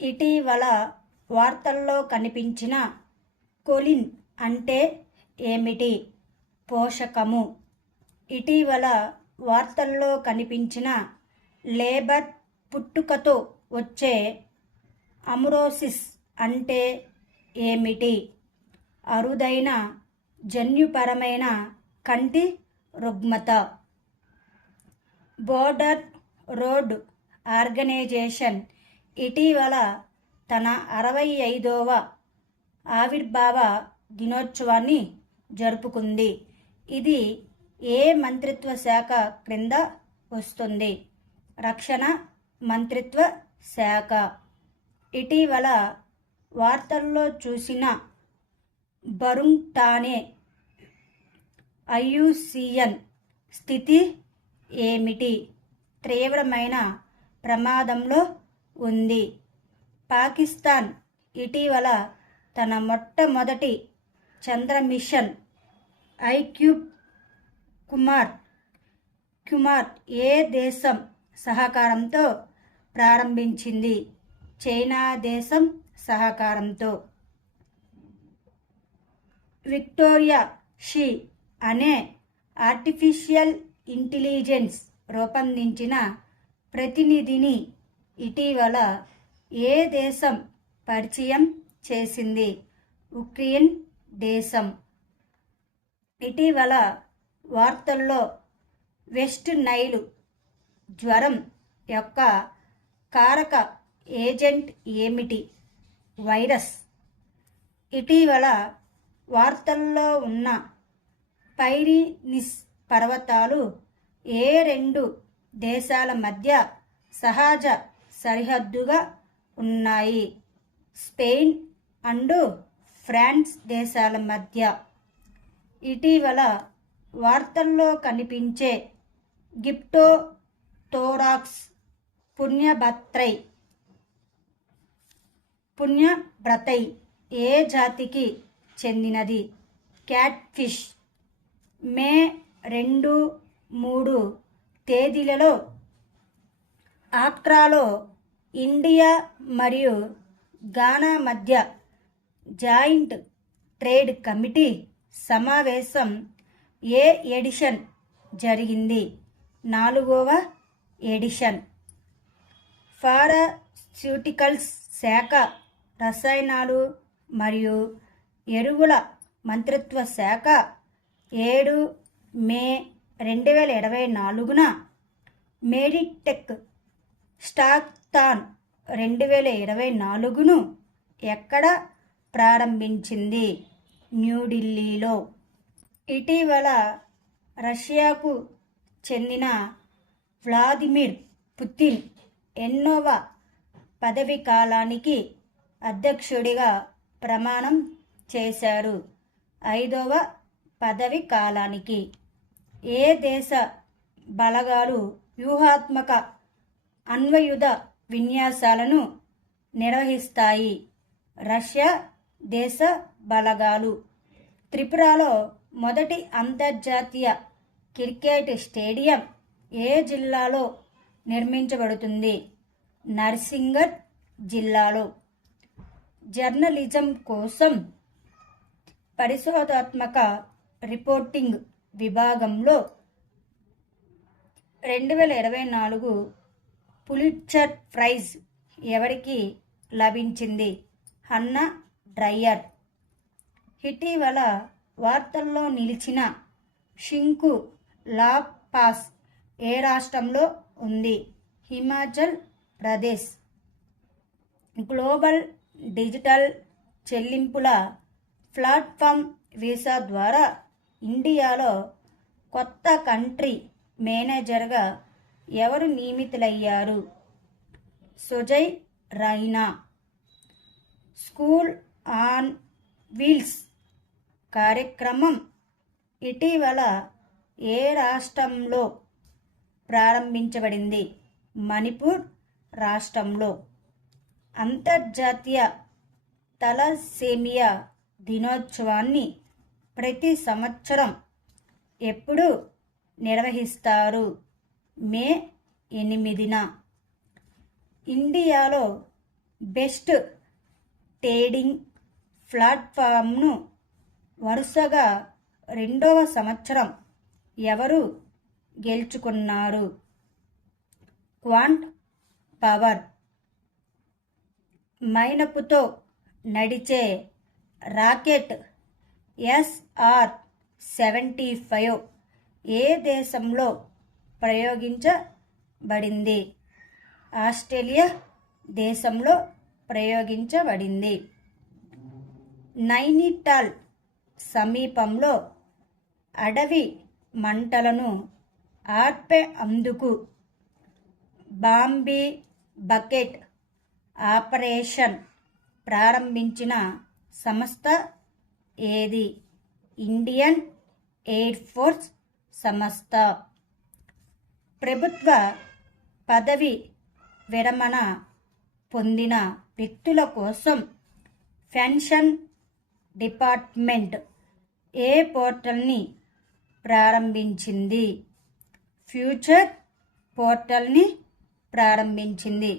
ఇటీవల వార్తల్లో కనిపించిన కొలిన్ అంటే ఏమిటి? పోషకము. ఇటీవల వార్తల్లో కనిపించిన లేబర్ పుట్టుకతో వచ్చే అమరోసిస్ అంటే ఏమిటి? అరుదైన జన్యుపరమైన కంటి రుగ్మత. బోర్డర్ రోడ్ ఆర్గనైజేషన్ ఇటీవల తన 65వ ఆవిర్భావ దినోత్సవాన్ని జరుపుకుంది. ఇది ఏ మంత్రిత్వ శాఖ క్రింద వస్తుంది? రక్షణ మంత్రిత్వ శాఖ. ఇటీవల వార్తల్లో చూసిన బరుంగ్ ఠానే IUCN స్థితి ఏమిటి? తీవ్రమైన ప్రమాదంలో ఉంది. పాకిస్తాన్ ఇటీవల తన మొట్టమొదటి చంద్ర మిషన్ ఐక్యూబ్ కుమార్ ఏ దేశం సహకారంతో ప్రారంభించింది? చైనా దేశం సహకారంతో. విక్టోరియా షీ అనే ఆర్టిఫిషియల్ ఇంటెలిజెన్స్ రూపొందించిన ప్రతినిధిని ఇటీవల ఏ దేశం పరిచయం చేసింది? ఉక్రెయిన్ దేశం. ఇటీవల వార్తల్లో వెస్ట్ నైల్ జ్వరం యొక్క కారక ఏజెంట్ ఏమిటి? వైరస్. ఇటీవల వార్తల్లో ఉన్న పైరినిస్ పర్వతాలు ఏ రెండు దేశాల మధ్య సహజ సరిహద్దుగా ఉన్నాయి? స్పెయిన్ అండ్ ఫ్రాన్స్ దేశాల మధ్య. ఇటీవల వార్తల్లో కనిపించే గిప్టోథోరాక్స్ పుణ్యభ్రతై ఏ జాతికి చెందినది? Cat fish. మే 2, 3 తేదీలలో అక్రాలో ఇండియా మరియు ఘానా మధ్య జాయింట్ ట్రేడ్ కమిటీ సమావేశం ఏ ఎడిషన్ జరిగింది? 4వ ఎడిషన్. ఫార్మాస్యూటికల్స్ శాఖ, రసాయనాలు మరియు ఎరువుల మంత్రిత్వ శాఖ 7 మే 2024న మెడిటెక్ స్టాక్థాన్ 2024ను ఎక్కడ ప్రారంభించింది? న్యూఢిల్లీలో. ఇటీవల రష్యాకు చెందిన వ్లాదిమిర్ పుతిన్ ఎన్నోవ పదవీ కాలానికి అధ్యక్షుడిగా ప్రమాణం చేశారు? 5వ పదవీ కాలానికి. ఏ దేశ బలగాలు వ్యూహాత్మక అణ్వాయుధ విన్యాసాలను నిర్వహిస్తాయి? రష్యా దేశ బలగాలు. త్రిపురలో మొదటి అంతర్జాతీయ క్రికెట్ స్టేడియం ఏ జిల్లాలో నిర్మించబడుతుంది? నర్సింగర్ జిల్లాలో. జర్నలిజం కోసం పరిశోధనాత్మక రిపోర్టింగ్ విభాగంలో 2024 పులిట్జర్ ప్రైజ్ ఎవరికి లభించింది? Hannah Dreier. ఇటీవల వార్తల్లో నిలిచిన షింకు లా పాస్ ఏ రాష్ట్రంలో ఉంది? హిమాచల్ ప్రదేశ్. గ్లోబల్ డిజిటల్ చెల్లింపుల ప్లాట్ఫామ్ వీసా ద్వారా ఇండియాలో కొత్త కంట్రీ మేనేజర్గా ఎవరు నియమితులయ్యారు? Sujay Raina. School on wheels కార్యక్రమం ఇటీవల ఏ రాష్ట్రంలో ప్రారంభించబడింది? మణిపూర్ రాష్ట్రంలో. అంతర్జాతీయ తలసేమియా దినోత్సవాన్ని ప్రతి సంవత్సరం ఎప్పుడు నిర్వహిస్తారు? మే 8న. ఇండియాలో బెస్ట్ ట్రేడింగ్ ప్లాట్ఫామ్ను వరుసగా 2వ సంవత్సరం ఎవరు గెలుచుకున్నారు? Quant power. మైనపుతో నడిచే రాకెట్ SR-75 ఏ దేశంలో ప్రయోగించబడింది? ఆస్ట్రేలియా దేశంలో ప్రయోగించబడింది. నైనిటాల్ సమీపంలో అడవి మంటలను ఆర్పేందుకు బాంబీ బకెట్ ఆపరేషన్ ప్రారంభించిన సంస్థ ఏది? ఇండియన్ ఎయిర్ ఫోర్స్ సంస్థ. ప్రభుత్వ పదవి విరమణ పొందిన వ్యక్తుల కోసం పెన్షన్ డిపార్ట్మెంట్ ఏ పోర్టల్ని ప్రారంభించింది? ఫ్యూచర్ పోర్టల్ని ప్రారంభించింది.